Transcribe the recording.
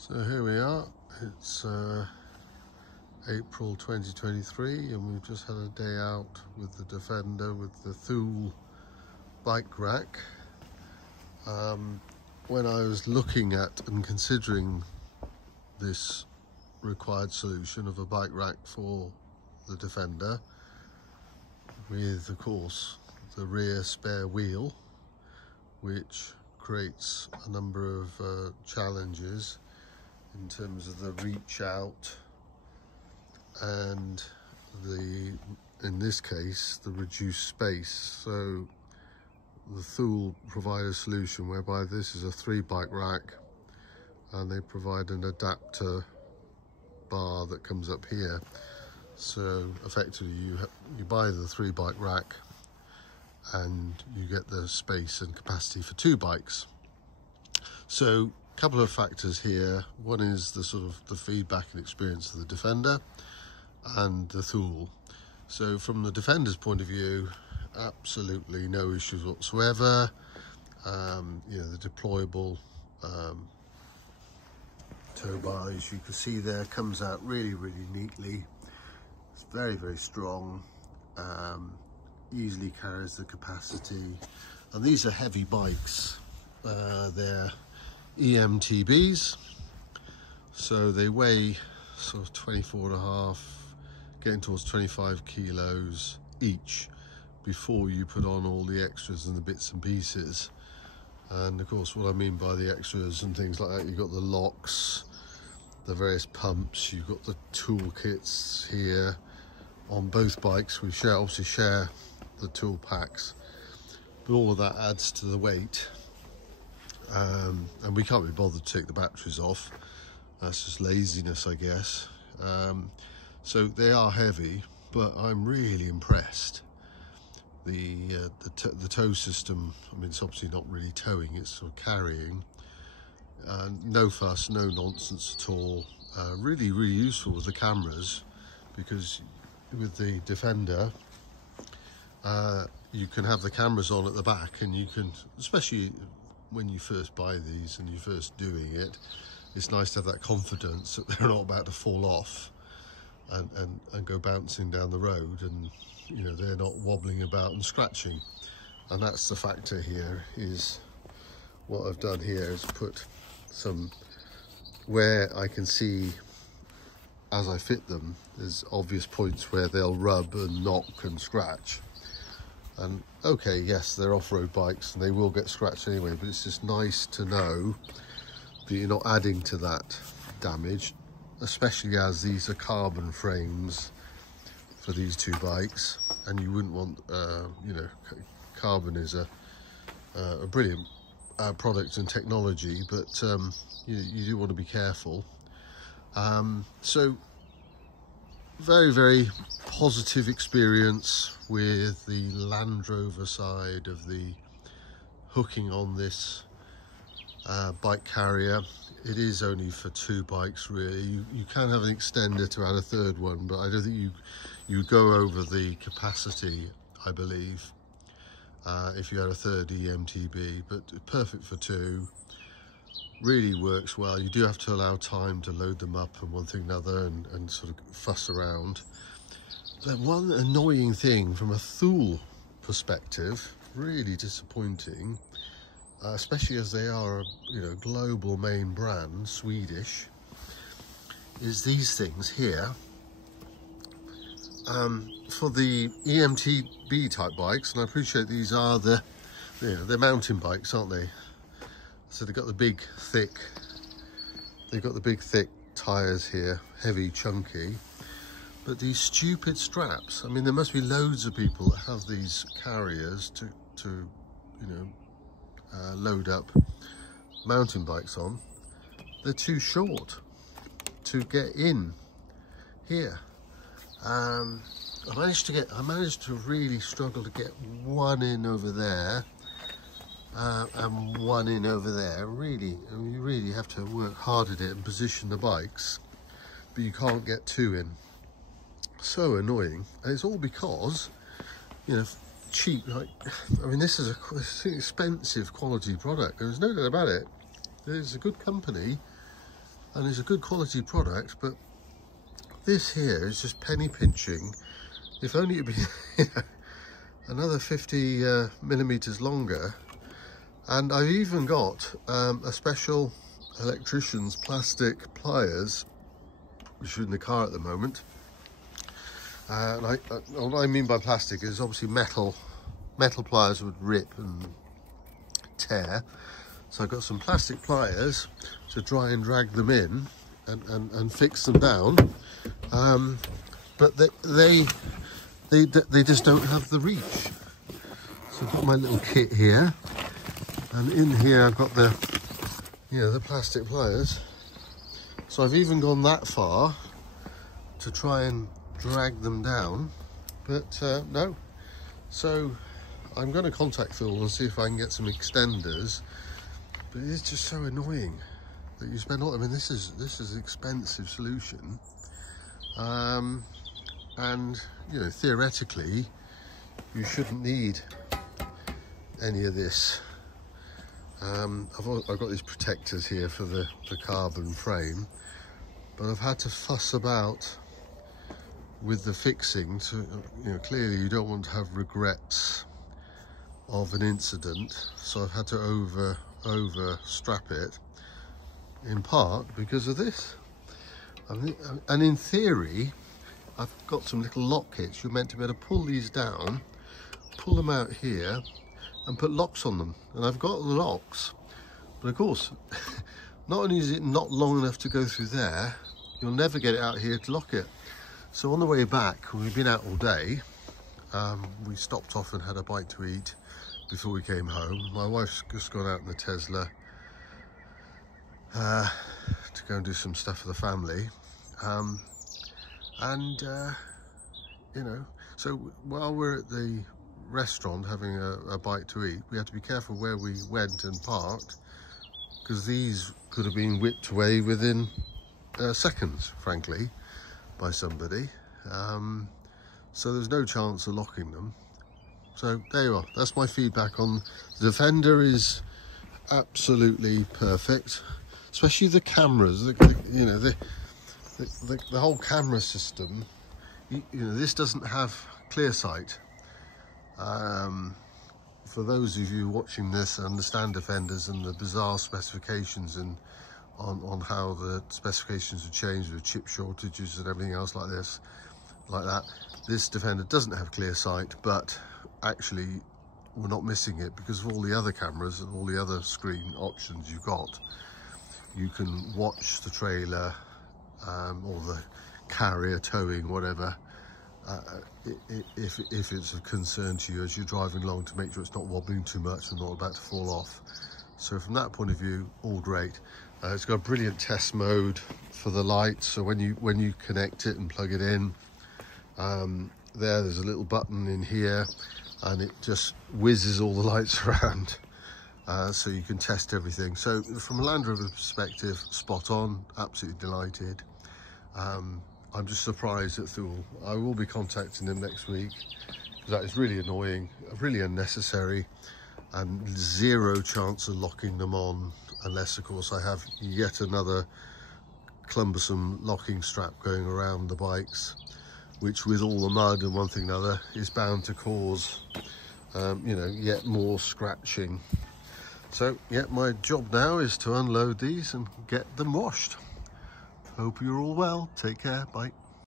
So here we are, it's April 2023 and we've just had a day out with the Defender with the Thule bike rack. When I was looking at and considering this required solution of a bike rack for the Defender with, of course, the rear spare wheel, which creates a number of challenges in terms of the reach out and in this case, the reduced space. So the Thule provide a solution whereby this is a 3-bike rack and they provide an adapter bar that comes up here. So effectively you buy the 3-bike rack and you get the space and capacity for 2 bikes. So a couple of factors here. One is the sort of the feedback and experience of the Defender and the Thule. So from the Defender's point of view, absolutely no issues whatsoever. You know, the deployable tow bar, as you can see there, comes out really neatly. It's very strong, easily carries the capacity, and these are heavy bikes. They're eMTBs, so they weigh sort of 24.5, getting towards 25 kilos each before you put on all the extras and the bits and pieces. And of course, what I mean by the extras and things like that, you've got the locks, the various pumps, you've got the toolkits here. On both bikes we obviously share the tool packs, but all of that adds to the weight. And we can't be bothered to take the batteries off. That's just laziness, I guess. So they are heavy, but I'm really impressed. The tow system, I mean, it's obviously not really towing, it's sort of carrying. No fuss, no nonsense at all. Really useful with the cameras, because with the Defender, you can have the cameras on at the back, and you can, especially when you first buy these and you're first doing it, it's nice to have that confidence that they're not about to fall off and go bouncing down the road, and you know, they're not wobbling about and scratching. And that's the factor here. Is what I've done here is put some, where I can see as I fit them, there's obvious points where they'll rub and knock and scratch. And okay, yes, they're off-road bikes and they will get scratched anyway, but it's just nice to know that you're not adding to that damage, especially as these are carbon frames for these 2 bikes, and you wouldn't want, you know, carbon is a brilliant product and technology, but you do want to be careful. So very positive experience with the Land Rover side of the hooking on this bike carrier. It is only for 2 bikes really. You can have an extender to add a 3rd one, but I don't think you go over the capacity, I believe, if you had a 3rd eMTB, but perfect for 2. Really works well. You do have to allow time to load them up and one thing and another, and sort of fuss around. The one annoying thing from a Thule perspective, really disappointing, especially as they are a, you know, global main brand, Swedish, is these things here. For the eMTB type bikes, and I appreciate these are the, you know, they're mountain bikes, aren't they? So they've got the big thick tires here, heavy, chunky. But these stupid straps, I mean, there must be loads of people that have these carriers to you know, load up mountain bikes on. They're too short to get in here. I managed to really struggle to get one in over there. And one in over there. Really, I mean, you really have to work hard at it and position the bikes, but you can't get 2 in. So annoying, and it's all because, you know, cheap. Like, I mean, this is an expensive quality product. There's no doubt about it. There's a good company and it's a good quality product, but this here is just penny pinching. If only it'd be another 50 millimeters longer. And I've even got a special electrician's plastic pliers, which are in the car at the moment. And what I mean by plastic is obviously metal. Metal pliers would rip and tear. So I've got some plastic pliers to try and drag them in and fix them down. But they just don't have the reach. So I've got my little kit here. And in here I've got the plastic pliers. So I've even gone that far to try and drag them down, but no. So I'm going to contact Thule and see if I can get some extenders, but it's just so annoying that you spend all, I mean, this is an expensive solution, and you know, theoretically you shouldn't need any of this. I've got these protectors here for the carbon frame, but I've had to fuss about with the fixing to, you know, clearly you don't want to have regrets of an incident, so I've had to over strap it, in part because of this. And in theory I've got some little lock kits. You're meant to be able to pull these down, pull them out here and put locks on them, and I've got the locks, but of course not only is it not long enough to go through there, you'll never get it out here to lock it. So on the way back, we've been out all day, we stopped off and had a bite to eat before we came home. My wife's just gone out in the Tesla to go and do some stuff for the family, you know, so while we're at the restaurant having a bite to eat, we had to be careful where we went and parked, because these could have been whipped away within seconds, frankly, by somebody. So there's no chance of locking them. So there you are. That's my feedback on the Defender. Is absolutely perfect, especially the cameras. You know, the whole camera system. You know, this doesn't have clear sight. For those of you watching this understand Defenders and the bizarre specifications and on how the specifications have changed with chip shortages and everything else like that. This Defender doesn't have clear sight, but actually we're not missing it because of all the other cameras and all the other screen options you've got. You can watch the trailer or the carrier towing, whatever, if it's of concern to you as you're driving along, to make sure it's not wobbling too much and not about to fall off. So from that point of view, all great. It's got a brilliant test mode for the light, so when you connect it and plug it in, there's a little button in here and it just whizzes all the lights around, so you can test everything. So from a Land Rover perspective, spot on, absolutely delighted. I'm just surprised at Thule. I will be contacting them next week because that is really annoying, really unnecessary, and zero chance of locking them on, unless of course I have yet another cumbersome locking strap going around the bikes, which with all the mud and one thing and another is bound to cause you know, yet more scratching. So yeah, my job now is to unload these and get them washed. Hope you're all well. Take care. Bye.